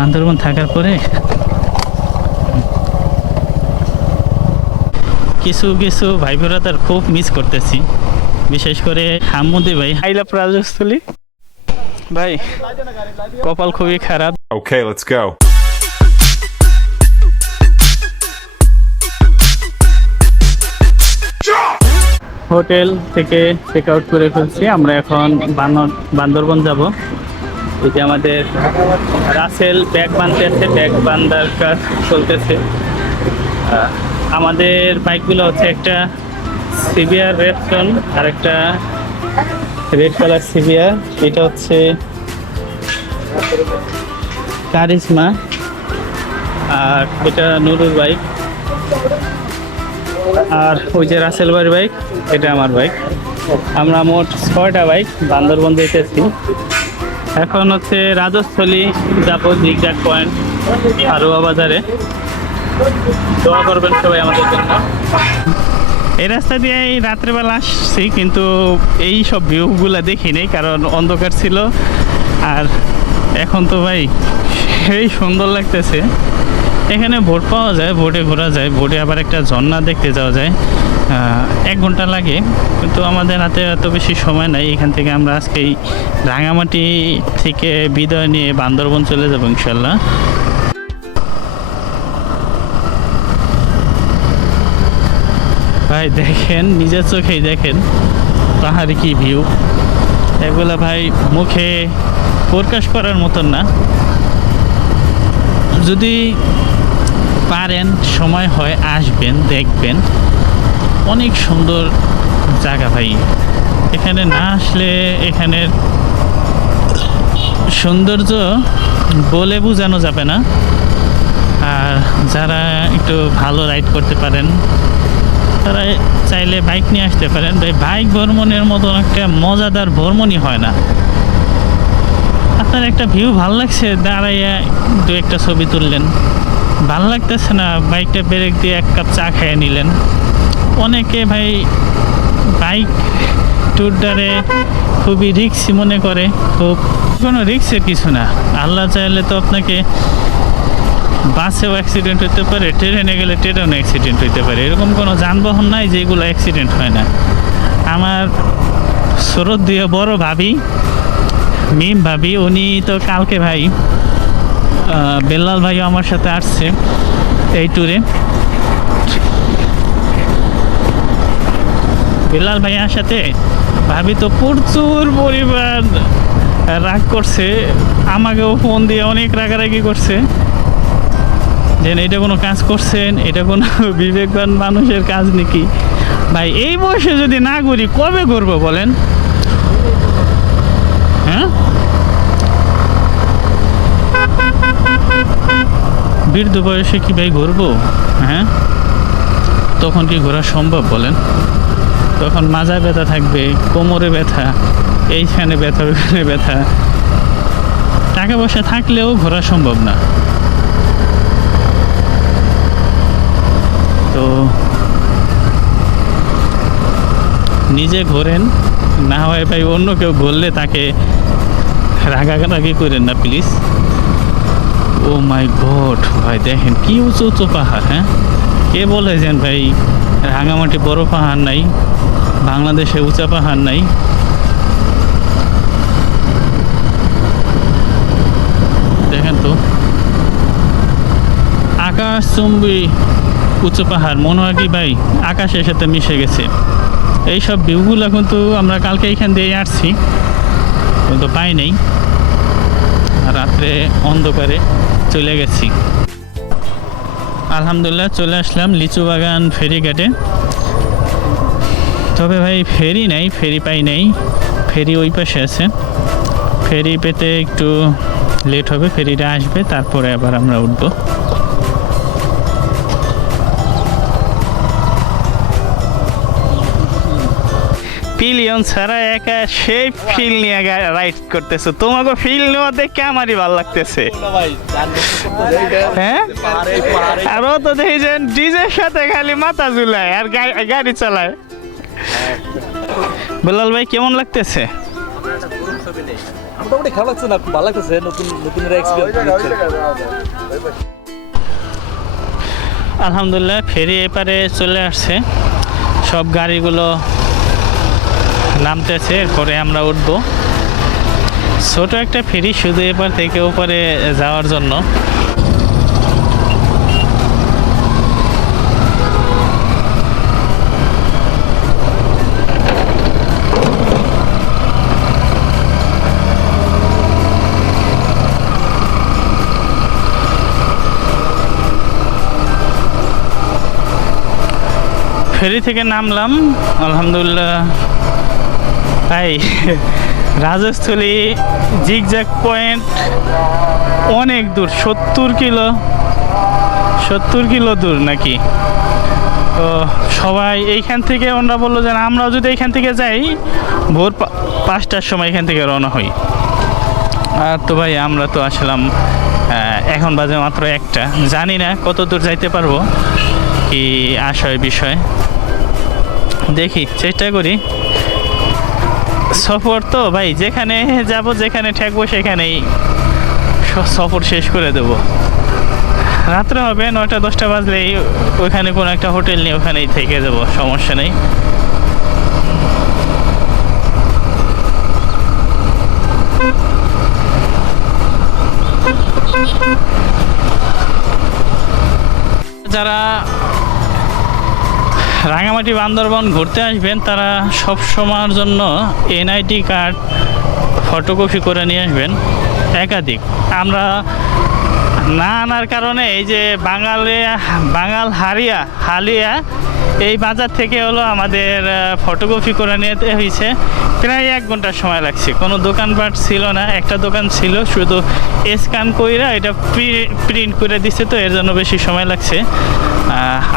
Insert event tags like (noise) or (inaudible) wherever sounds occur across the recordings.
বান্দরবন থাকার পরে কিছু কিছু ভাই তার খুব মিস করতেছি। বিশেষ করে হামুদি ভাই। হাইলা রাজস্থলী। ভাই কপাল খুবই খারাপ। Okay, let's go. হোটেল থেকে চেক আউট করে ফেলছি। আমরা এখন বানর- বান্দরবন যাব। যে আমাদের রাসেল ব্যাগ বানতে আছে ব্যাগ বান্ধার কাজ চলতেছে। আমাদের বাইকগুলো হচ্ছে একটা সিভিয়ার রেডসন আর একটা রেড কালার সিভিয়ার। এটা হচ্ছে কারিশমা আর এটা নুরুর বাইক। আর ওই যে রাসেল ভাইয়ের বাইক, এটা আমার বাইক। আমরা মোট ছয়টা বাইক বান্দরবন যেতেছি এখন হচ্ছে রাজস্থলী যাব জিগজাক পয়েন্ট, আরোয়া বাজারে। দোয়া করবেন সবাই আমাদের জন্য। এই রাস্তা দিয়ে এই রাত্রেবেলা আসছি, কিন্তু এই সব ভিউগুলো দেখিনি কারণ অন্ধকার ছিল। আর এখন তো ভাই, সেই সুন্দর লাগতেছে। এখানে ভোট পাওয়া যায় ভোটে ঘোরা যায় ভোটে আবার একটা ঝর্ণা দেখতে যাওয়া যায়। এক ঘণ্টা লাগে, কিন্তু আমাদের হাতে এত বেশি সময় নাই। এখান থেকে আমরা আজকেই রাঙামাটি থেকে বিদায় নিয়ে বান্দরবন চলে যাব ইনশাল্লাহ ভাই, দেখেন, নিজের চোখেই দেখেন, পাহাড়ি কি ভিউ এগুলা ভাই, মুখে প্রকাশ করার মতন না। যদি পারেন, সময় হয়, আসবেন, দেখবেন। অনেক সুন্দর জায়গা ভাই। এখানে না আসলে এখানের সৌন্দর্য বলে বোঝানো যাবে না। আর যারা একটু ভালো রাইড করতে পারেন, তারা চাইলে বাইক নিয়ে আসতে পারেন। ভাই বাইক ভ্রমণের মতন একটা মজাদার ভ্রমণই হয় না। আপনার একটা ভিউ ভালো লাগছে, দাঁড়াইয়া দু একটা ছবি তুললেন। ভালো লাগতেছে না বাইকটা ব্রেক দিয়ে এক কাপ চা খেয়ে নিলেন। অনেকে ভাই বাইক ট্যুরটারে খুবই রিক্সি মনে করে, খুব কোনো রিক্সের কিছু না। আল্লাহ চাইলে তো আপনাকে বাসেও অ্যাক্সিডেন্ট হতে পারে, ট্রেনে গেলে ট্রেনেও অ্যাক্সিডেন্ট হতে পারে। এরকম কোনো যানবাহন নাই যেগুলো অ্যাক্সিডেন্ট হয় না। আমার স্রোত দিয়ে বড় ভাবি, মিম ভাবি, উনি তো কালকে ভাই বেল্লাল ভাইও আমার সাথে আসছে এই ট্যুরে বেল্লাল ভাইয়ার সাথে ভাবি তো প্রচুর পরিমাণ রাগ করছে, আমাকেও ফোন দিয়ে অনেক রাগারাগি করছে। যে এটা কোনো কাজ করছেন, এটা কোনো (laughs) বিবেকবান মানুষের কাজ নাকি? ভাই, এই বয়সে যদি না করি, কবে করব বলেন? হ্যাঁ? বৃদ্ধ বয়সে কি ভাই ঘুরবো হ্যাঁ? তখন কি ঘোরা সম্ভব বলেন? তখন মাজায় ব্যথা থাকবে, কোমরে ব্যথা, এইখানে ব্যথা, ওইখানে ব্যথা। টাকা পয়সা থাকলেও ঘোরা সম্ভব না। তো নিজে ঘোরেন, না হয় ভাই অন্য কেউ ঘুরলে তাকে রাগারাগি করেন না প্লিজ ও মাই গড, ভাই দেখেন কি উঁচু উঁচু পাহাড় হ্যাঁ? কে বলে যেন ভাই রাঙামাটি বড় পাহাড় নাই? বাংলাদেশে উঁচা পাহাড় নাই। দেখেন তো। আকাশ চুম্বি উঁচু পাহাড়, মনে হয় কি ভাই? আকাশের সাথে মিশে গেছে। এইসব ভিউগুলো কিন্তু আমরা কালকে এইখান দিয়ে আসছি। কিন্তু পাই নাই। রাত্রে অন্ধকারে চলে গেছি। আলহামদুলিল্লাহ চলে আসলাম লিচু বাগান ফেরিঘাটে। তবে ভাই ফেরি নাই, ফেরি পাই নাই। ফেরি ওই পাশে আছে। ফেরি পেতে একটু লেট হবে, ফেরিটা আসবে, তারপরে আবার আমরা উঠবো। পিলিয়ন ছাড়া একা সেই ফিল নিয়ে রাইড করতেছে। তোমাকে ফিল নেওয়া দেখে আমারই ভালো লাগতেছে। হ্যাঁ? আরও তো দেখেছেন ডিজের সাথে খালি মাথা ঝুলায় আর গাড়ি চালায়। বেলাল ভাই কেমন লাগতেছে? মোটামুটি খারাপ লাগছে না ভালো লাগতেছে নতুন নতুন আলহামদুলিল্লাহ ফেরি এপারে চলে আসছে। সব গাড়িগুলো নামতেছে এরপরে আমরা উঠবো। ছোট একটা ফেরি শুধু এপার থেকে ওপারে যাওয়ার জন্য। ফেরি থেকে নামলাম আলহামদুলিল্লাহ। ভাই (laughs) রাজস্থলী জিগজ্যাক পয়েন্ট অনেক দূর সত্তর কিলো সত্তর কিলো দূর নাকি? তো সবাই এইখান থেকে ওনারা বলল যে না, আমরাও যদি এইখান থেকে যাই ভোর পাঁচটার সময় এখান থেকে রওনা হই। আর তো ভাই আমরা তো আসলাম এখন বাজে মাত্র একটা। জানি না কত দূর যাইতে পারব কি আশয় বিষয়। দেখি, চেষ্টা করি। সফর তো ভাই, যেখানে যাব, যেখানে ঠেকবো, সেখানেই সফর শেষ করে দেব। রাত্রে হবে, নয়টা, দশটা বাজলেই ওইখানে কোনো একটা হোটেল নিয়ে ওখানেই থেকে যাব, সমস্যা নেই। যারা রাঙামাটি বান্দরবন ঘুরতে আসবেন, তারা সব সময়ের জন্য এনআইটি কার্ড, ফটোকপি করে নিয়ে আসবেন, একাধিক। আমরা না আনার কারণে এই যে বাঙালি, বাঙাল হারিয়া, হালিয়া, এই বাজার থেকে হলো আমাদের ফটোকপি করে নিতে হয়েছে প্রায় এক ঘণ্টার সময় লাগছে। কোনো দোকানপাট ছিল না, একটা দোকান ছিল, শুধু স্ক্যান কইরা এটা প্রিন্ট করে দিচ্ছে তো এর জন্য বেশি সময় লাগছে।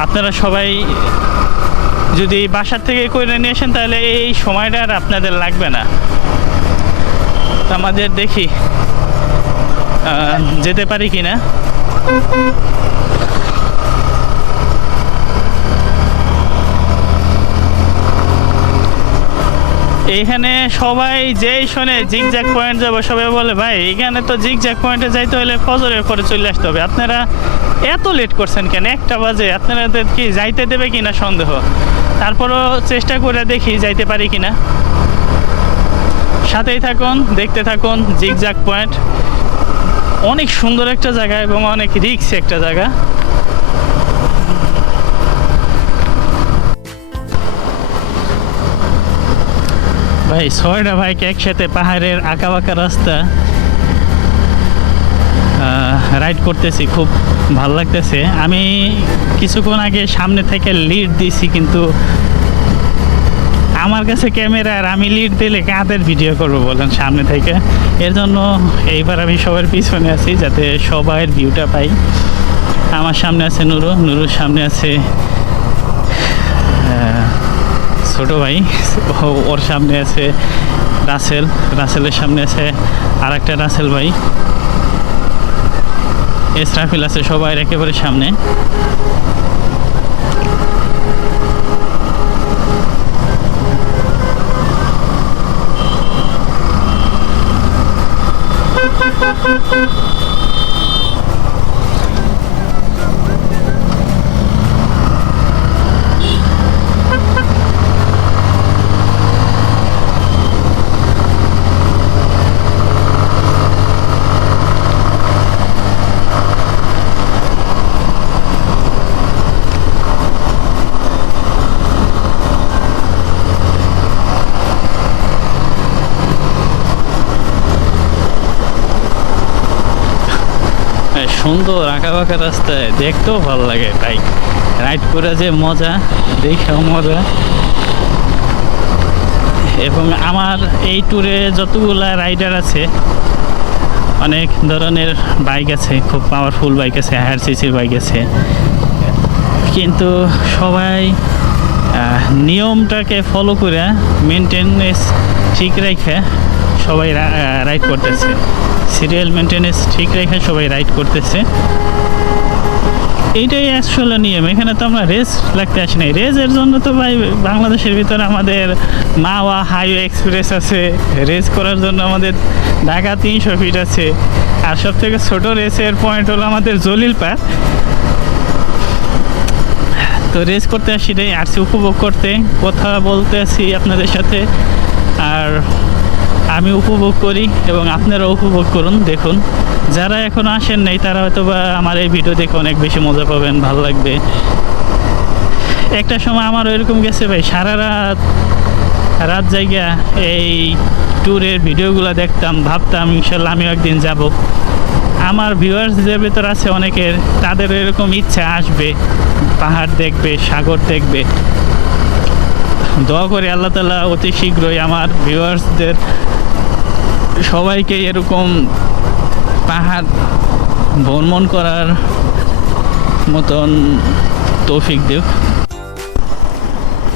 আপনারা সবাই যদি বাসার থেকে করে নিয়ে আসেন, তাহলে এই সময়টা আর আপনাদের লাগবে না। আমাদের দেখি যেতে পারি কি না এইখানে সবাই যেই শোনে জিগ জ্যাক পয়েন্ট যাব, সবাই বলে, ভাই এখানে তো জিগ জ্যাক পয়েন্টে যাইতে হলে ফজরের পরে চলে আসতে হবে। আপনারা এত লেট করছেন কেন? একটা বাজে। আপনাদের কি যাইতে দেবে কিনা সন্দেহ? তারপরও চেষ্টা করে দেখি যাইতে পারি কিনা। সাথেই থাকুন, দেখতে থাকুন জিগজ্যাক পয়েন্ট অনেক সুন্দর একটা জায়গা এবং অনেক রিক্স একটা জায়গা। ভাই, ছয়টা ভাইকে একসাথে পাহাড়ের আঁকা বাঁকা রাস্তা। রাইড করতেছি, খুব ভালো লাগতেছে। আমি কিছুক্ষণ আগে সামনে থেকে লিড দিছি, কিন্তু আমার কাছে ক্যামেরা আর আমি লিড দিলে কাদের ভিডিও করব বলেন সামনে থেকে? এর জন্য এইবার আমি সবার পিছনে আছি যাতে সবার ভিউটা পাই। আমার সামনে আছে নুরু, নুরুর সামনে আছে ছোট ভাই। ওর সামনে আছে রাসেল, রাসেলের সামনে আছে আর একটা রাসেল ভাই। এসরাফিল আছে সবাই একেবারে সামনে হ্যাঁ, বাঁকা রাস্তায় দেখতেও ভালো লাগে বাইক রাইড করে যে মজা, দেখেও মজা। এবং আমার এই ট্যুরে যতগুলা রাইডার আছে, অনেক ধরনের বাইক আছে, খুব পাওয়ারফুল বাইক আছে হায়ার সিসির বাইক আছে। কিন্তু সবাই নিয়মটাকে ফলো করে মেনটেনেন্স ঠিক রেখে সবাই রাইড করতেছে। সিরিয়াল মেনটেনেন্স ঠিক রেখে সবাই রাইড করতেছে। এইটাই আসলে নিয়ম। এখানে তো আমরা রেস লাগতে আসি নাই। রেসের জন্য তো ভাই বাংলাদেশের ভিতরে আমাদের মাওয়া হাইওয়ে এক্সপ্রেস আছে। রেস করার জন্য আমাদের ঢাকা তিনশো ফিট আছে। আর সব থেকে ছোটো রেসের পয়েন্ট হলো আমাদের জলিল পার্ক তো রেস করতে আসি রে আসছি উপভোগ করতে। কথা বলতে আসি আপনাদের সাথে। আর আমি উপভোগ করি এবং আপনারা উপভোগ করুন, দেখুন। যারা এখন আসেন নাই, তারা হয়তো বা আমার এই ভিডিও দেখে অনেক বেশি মজা পাবেন, ভালো লাগবে। একটা সময় আমার এরকম গেছে ভাই, সারা রাত রাত জায়গা এই ট্যুরের ভিডিওগুলো দেখতাম, ভাবতাম, ইনশাল্লাহ আমিও একদিন যাব। আমার ভিউয়ার্সদের ভেতর আছে অনেকের, তাদের এরকম ইচ্ছা আসবে, পাহাড় দেখবে, সাগর দেখবে। দোয়া করে আল্লাহ তালা অতি শীঘ্রই আমার ভিউয়ার্সদের সবাইকে এরকম পাহাড় ভ্রমণ করার মতন তৌফিক দেব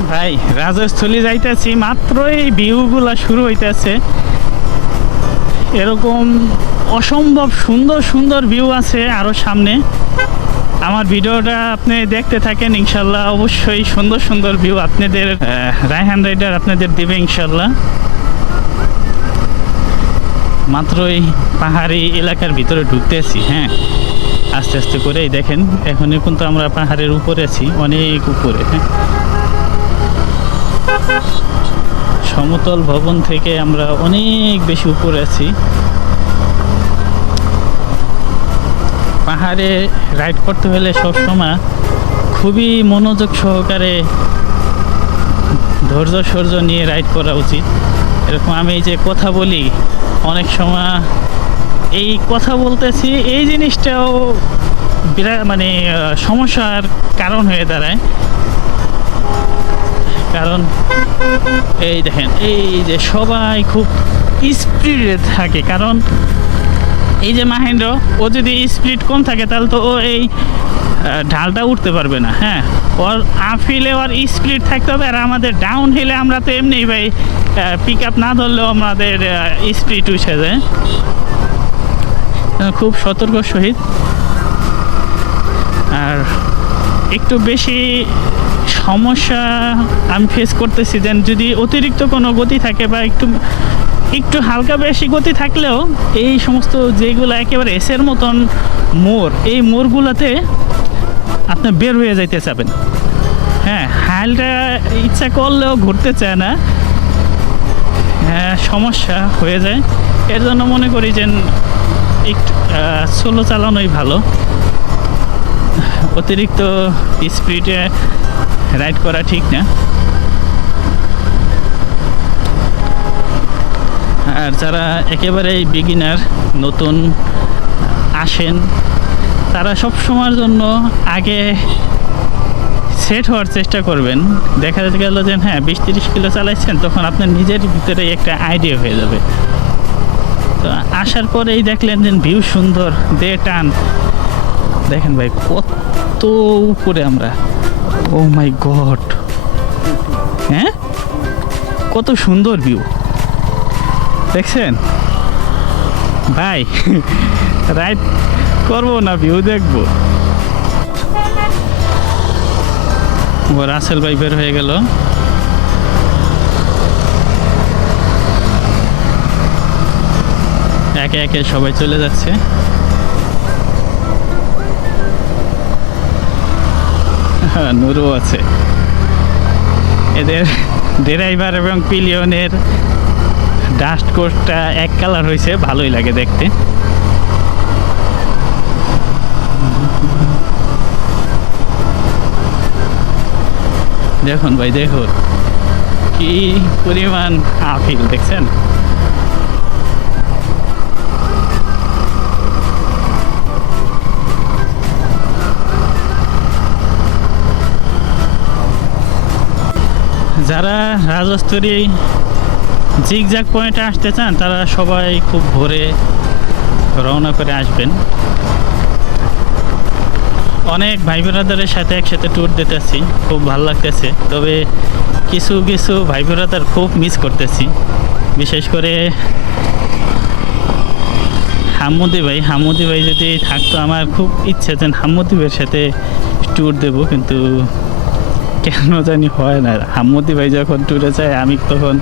ভাই, রাজস্থলী যাইতেছি, মাত্রই ভিউগুলা শুরু হইতেছে। এরকম অসম্ভব সুন্দর সুন্দর ভিউ আছে আরও সামনে। আমার ভিডিওটা আপনি দেখতে থাকেন, ইনশাল্লাহ অবশ্যই সুন্দর সুন্দর ভিউ আপনাদের রায়হান রাইডার আপনাদের দেবে, ইনশাল্লাহ। মাত্রই পাহাড়ি এলাকার ভিতরে ঢুকতেছি হ্যাঁ। আস্তে আস্তে করে দেখেন এখন কিন্তু আমরা পাহাড়ের উপরে আছি, অনেক উপরে হ্যাঁ। সমতল ভবন থেকে আমরা অনেক বেশি উপরে আছি। পাহাড়ে রাইড করতে হলে সবসময় খুবই মনোযোগ সহকারে ধৈর্য সৌর্য নিয়ে রাইড করা উচিত। এরকম আমি যে কথা বলি অনেক সময় এই কথা বলতেছি, এই জিনিসটাও বিরাট মানে সমস্যার কারণ হয়ে দাঁড়ায়। কারণ এই দেখেন, এই যে সবাই খুব স্পিডে থাকে, কারণ এই যে মাহেন্দ্র, ও যদি স্পিড কম থাকে, তাহলে তো ও এই ঢালটা উঠতে পারবে না হ্যাঁ? ওর আপ হিলে ওর স্পিড থাকতে হবে, আর আমাদের ডাউন হিলে আমরা তো এমনি ভাই পিক আপ না ধরলেও আমাদের স্পিড উঠে যায়। খুব সতর্ক সহিত। আর একটু বেশি সমস্যা আমি ফেস করতেছি যে যদি অতিরিক্ত কোনো গতি থাকে বা একটু একটু হালকা বেশি গতি থাকলেও এই সমস্ত যেগুলো একেবারে এসের মতন মোড়, এই মোড়গুলোতে আপনি বের হয়ে যাইতে চাবেন। হ্যাঁ হাইলটা ইচ্ছা করলেও ঘুরতে চায় না। সমস্যা হয়ে যায়। এর জন্য মনে করি যে একটু সোলো চালানোই ভালো। অতিরিক্ত স্পিডে রাইড করা ঠিক না। আর যারা একেবারেই বিগিনার নতুন, আসেন, তারা সব সময়ের জন্য আগে সেট হওয়ার চেষ্টা করবেন। দেখা গেল যে হ্যাঁ বিশ তিরিশ কিলো চালাইছেন, তখন আপনার নিজের ভিতরে একটা আইডিয়া হয়ে যাবে। তো আসার পরেই দেখলেন যে ভিউ সুন্দর দে টান। দেখেন ভাই, কত উপরে আমরা। ও মাই গড হ্যাঁ? কত সুন্দর ভিউ দেখছেন? ভাই (laughs) রাইড করব না ভিউ দেখব? ও রাসেল ভাই বের হয়ে গেল। একে একে সবাই চলে যাচ্ছে। হ্যাঁ, (laughs) নুরু আছে। এদের ড্রাইভার এবং পিলিয়নের ডাস্ট কোটটা এক কালার হয়েছে ভালোই লাগে দেখতে। দেখুন ভাই, দেখুন। কি পরিমাণ আপিল দেখছেন? যারা রাজস্তরী জিগজাগ পয়েন্টে আসতে চান, তারা সবাই খুব ভোরে রওনা করে আসবেন। অনেক ভাই বোনাদের সাথে একসাথে ট্যুর দিতেছি, খুব ভালো লাগতেছে। তবে কিছু কিছু ভাই বোনাদের খুব মিস করতেছি। বিশেষ করে হামুদি ভাই হামুদি ভাই যদি থাকতো আমার খুব ইচ্ছে যে হামুদি ভাইয়ের সাথে ট্যুর দেবো, কিন্তু কেন জানি হয় না। হামুদি ভাই যখন ট্যুরে যায়, আমি তখন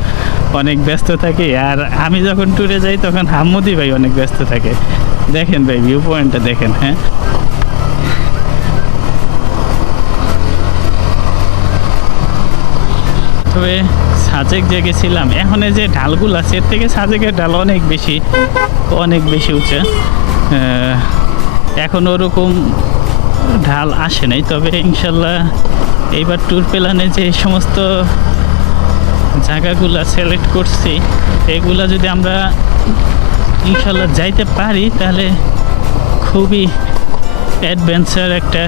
অনেক ব্যস্ত থাকি, আর আমি যখন ট্যুরে যাই, তখন হামুদি ভাই অনেক ব্যস্ত থাকে। দেখেন ভাই ভিউ পয়েন্টটা দেখেন হ্যাঁ? তবে সাজেক যে গেছিলাম এখন যে ঢালগুলো আছে, এর থেকে সাজেকের ঢাল অনেক বেশি অনেক বেশি উঁচা। এখন ওরকম ঢাল আসে নাই, তবে ইনশাল্লাহ এইবার ট্যুর প্ল্যানে যে সমস্ত জায়গাগুলো সিলেক্ট করছি, এগুলা যদি আমরা ইনশাল্লাহ যাইতে পারি, তাহলে খুবই অ্যাডভেঞ্চার একটা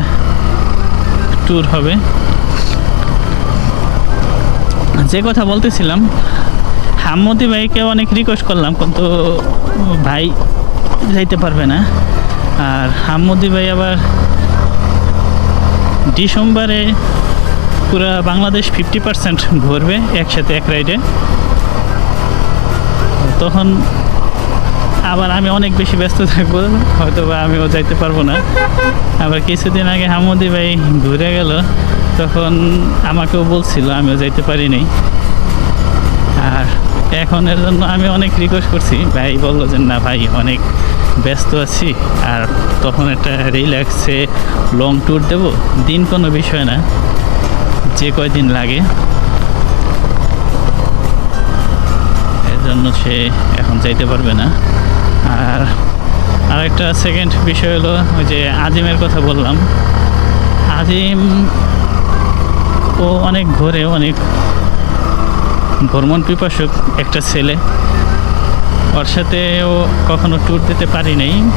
ট্যুর হবে। যে কথা বলতেছিলাম হাম্মদি ভাইকে অনেক রিকোয়েস্ট করলাম, কিন্তু ভাই যাইতে পারবে না। আর হাম্মদি ভাই আবার ডিসেম্বরে পুরো বাংলাদেশ ফিফটি পার্সেন্ট ঘুরবে একসাথে এক রাইডে তখন আবার আমি অনেক বেশি ব্যস্ত থাকব হয়তো বা আমিও যাইতে পারব না। আবার কিছুদিন আগে হামুদি ভাই ঘুরে গেল তখন আমাকেও বলছিল, আমিও যাইতে পারিনি আর এখন এর জন্য আমি অনেক রিকোয়েস্ট করছি। ভাই বলল যে, না ভাই, অনেক ব্যস্ত আছি। আর তখন একটা রিল্যাক্সে লং ট্যুর দেব। দিন কোনো বিষয় না। যে কয়দিন লাগে। এর জন্য সে এখন যাইতে পারবে না। আর আরেকটা সেকেন্ড বিষয় হলো, ওই যে আজিমের কথা বললাম। আজিম ও অনেক ঘোরে, অনেক ভ্রমণ পিপাসক একটা ছেলে। ওর সাথে ও কখনো ট্যুর দিতে পারি নাই।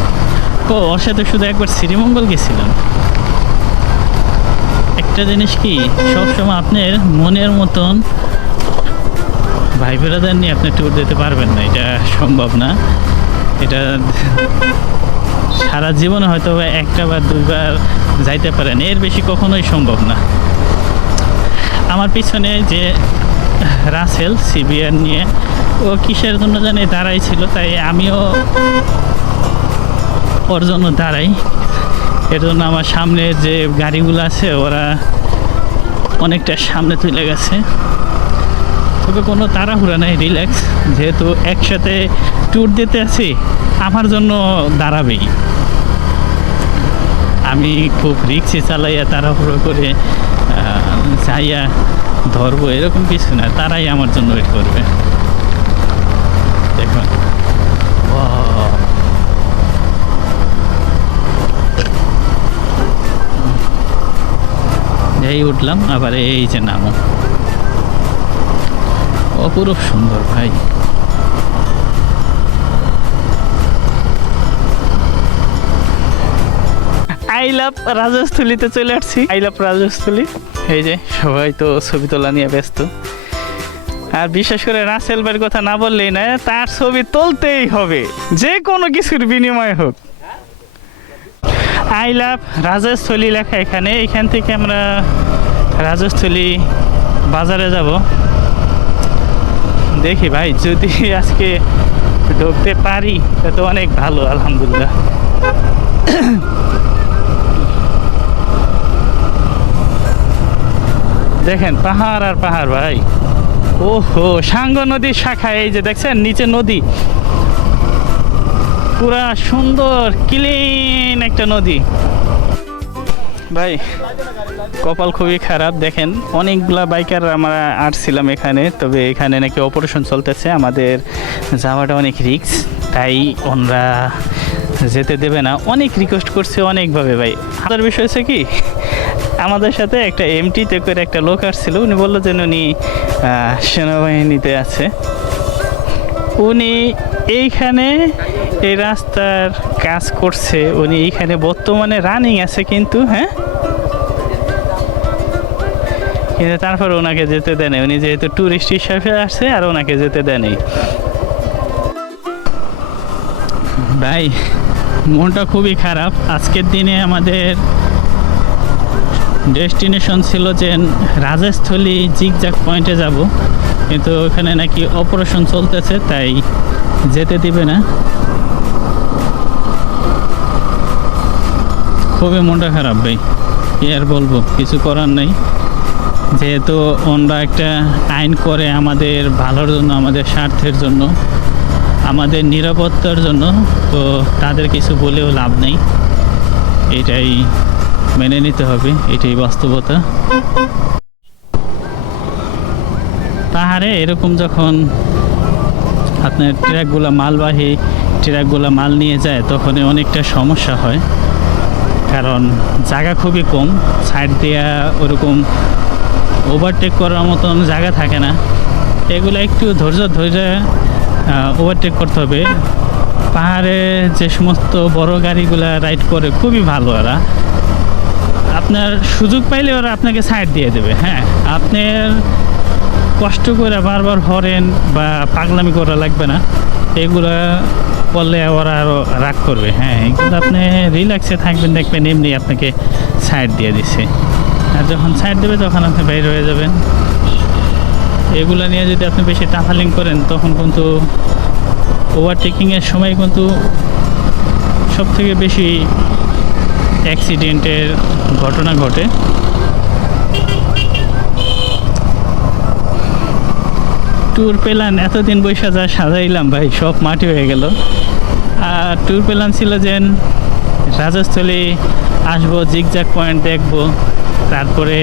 ও, ওর সাথে শুধু একবার শ্রীমঙ্গল গেছিলাম। একটা জিনিস কি, সবসময় আপনার মনের মতন ভাই বেড়াদার নিয়ে আপনি ট্যুর দিতে পারবেন না। এটা সম্ভব না। এটা সারা জীবনে হয়তো একটা বা দুইবার যাইতে পারেন। এর বেশি কখনোই সম্ভব না। আমার পিছনে যে রাসেল, সিবিআর নিয়ে, ও কিসের জন্য জানি দাঁড়াই ছিল তাই আমিও ওর জন্য দাঁড়াই। এর জন্য আমার সামনে যে গাড়িগুলো আছে, ওরা অনেকটা সামনে তুলে গেছে। তবে কোনো তাড়াহুড়া নাই, রিল্যাক্স। যেহেতু একসাথে ট্যুর দিতে আছি, আমার জন্য দাঁড়াবেই। আমি খুব রিক্সি চালাইয়া তাড়াহুড়ো করে যাইয়া ধরবো, এরকম কিছু না, তারাই আমার জন্য ওয়েট করবে। দেখুন! এই উঠলাম, আবার এই যে নামো। অপরূপ সুন্দর, ভাই। আই লাভ রাজস্থলীতে চলে আসছি। I love Rajasthali. এই যে, সবাই তো ছবি তোলা নিয়ে ব্যস্ত। আর বিশেষ করে রাসেল ভাইয়ের কথা না বললেই না তার ছবি তুলতেই হবে। যে কোনো কিছুর বিনিময় হোক। আই লাভ রাজস্থলী লেখা এখানে। এখান থেকে আমরা রাজস্থলী বাজারে যাব। দেখি ভাই, যদি আজকে ঢুকতে পারি, তা তো অনেক ভালো, আলহামদুলিল্লাহ। দেখেন, পাহাড় আর পাহাড় ভাই। ওহো, সাঙ্গ নদীর শাখা, এই যে দেখছেন, নিচে নদী। পুরা সুন্দর ক্লিন একটা নদী। ভাই, কপাল খুবই খারাপ, দেখেন, অনেকগুলা বাইকার আমরা আসছিলাম এখানে, তবে এখানে নাকি অপারেশন চলতেছে, আমাদের যাওয়াটা অনেক রিস্ক তাই ওনরা যেতে দেবে না। অনেক রিকোয়েস্ট করছে অনেকভাবে, ভাই। আমাদের বিষয় হচ্ছে কি আমাদের সাথে একটা এমটিতে করে একটা লোক আসছিল। উনি বলল যেন উনি সেনাবাহিনীতে আছে। উনি এইখানে এই রাস্তার কাজ করছে। উনি এইখানে বর্তমানে রানিং আছে কিন্তু হ্যাঁ? কিন্তু তারপর ওনাকে যেতে দেয় উনি যেহেতু ট্যুরিস্ট হিসাবে আসছে, আর ওনাকে যেতে দেয় নাই। ভাই, মনটা খুবই খারাপ। আজকের দিনে আমাদের ডেস্টিনেশন ছিল যে রাজস্থলী জিগজাক পয়েন্টে যাব, কিন্তু ওখানে নাকি অপারেশন চলতেছে, তাই যেতে দিবে না। খুবই মনটা খারাপ ভাই, কি আর বলব, কিছু করার নেই। যেহেতু ওনরা একটা আইন করে আমাদের ভালোর জন্য, আমাদের স্বার্থের জন্য, আমাদের নিরাপত্তার জন্য, তো তাদের কিছু বলেও লাভ নেই। এটাই মেনে নিতে হবে, এটাই বাস্তবতা। পাহাড়ে এরকম যখন আপনার ট্রাকগুলো মালবাহী ট্রাকগুলো মাল নিয়ে যায় তখন অনেকটা সমস্যা হয়। কারণ জায়গা খুবই কম, সাইড দেওয়া ওরকম ওভারটেক করার মতন জায়গা থাকে না। এগুলো একটু ধৈর্য ধৈর্য ওভারটেক করতে হবে। পাহাড়ে যে সমস্ত বড় গাড়িগুলো রাইড করে, খুবই ভালো ওরা। আপনার সুযোগ পাইলে ওরা আপনাকে সাইড দিয়ে দেবে হ্যাঁ। আপনার কষ্ট করে বারবার হরেন বা পাগলামি করা লাগবে না। এগুলা করলে ওরা আরও রাগ করবে হ্যাঁ। কিন্তু আপনি রিল্যাক্সে থাকবেন, দেখবেন এমনি আপনাকে সাইড দিয়ে দিচ্ছে আর যখন সাইড দেবে, তখন আপনি বাইর হয়ে যাবেন। এগুলা নিয়ে যদি আপনি বেশি টাফালিং করেন, তখন কিন্তু ওভারটেকিংয়ের সময় কিন্তু সব থেকে বেশি অ্যাক্সিডেন্টের ঘটনা ঘটে। ট্যুর প্ল্যান এতদিন বৈশা যা সাজাইলাম ভাই, সব মাটি হয়ে গেল। আর ট্যুর প্ল্যান ছিল যে রাজস্থলী আসব জিগজাগ পয়েন্ট দেখব, তারপরে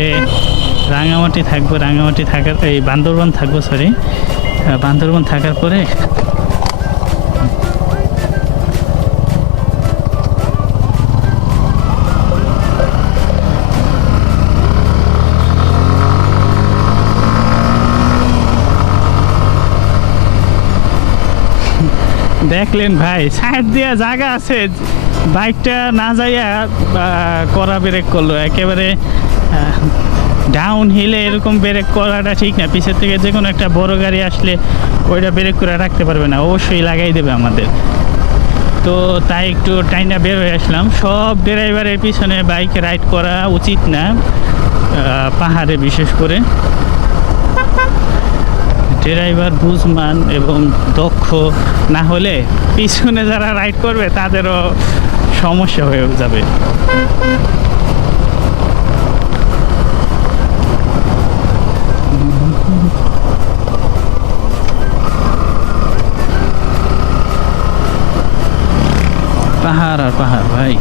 রাঙামাটি থাকব, রাঙামাটি থাকার, এই বান্দরবন থাকব সরি বান্দরবন থাকার পরে দেখলেন ভাই, সাইড দিয়া জায়গা আছে, বাইকটা না যাইয়া করা ব্রেক করল। একেবারে ডাউন হিলে এরকম ব্রেক করাটা ঠিক না। পিছের থেকে যে কোনো একটা বড় গাড়ি আসলে ওইটা ব্রেক করে রাখতে পারবে না। অবশ্যই লাগাই দেবে আমাদের। তো তাই একটু টাইনা বের হয়ে আসলাম। সব ড্রাইভারের পিছনে বাইক রাইড করা উচিত না পাহাড়ে বিশেষ করে। ড্রাইভার, বুঝমান এবং দক্ষ, না হলে পিছনে যারা রাইড করবে তাদেরও সমস্যা হয়ে যাবে। পাহাড় আর পাহাড়, ভাই।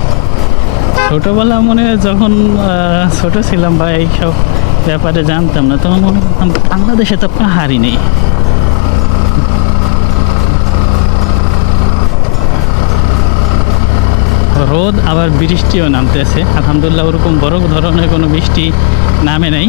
ছোটবেলা মনে যখন ছোট ছিলাম, ভাই এইসব ব্যাপারে জানতাম না, তখন মনে করতাম বাংলাদেশে তো পাহাড়ই নেই। রোদ আবার বৃষ্টিও নামতেছে। আলহামদুলিল্লাহ ওরকম বড় ধরনের কোনো বৃষ্টি নামে নাই।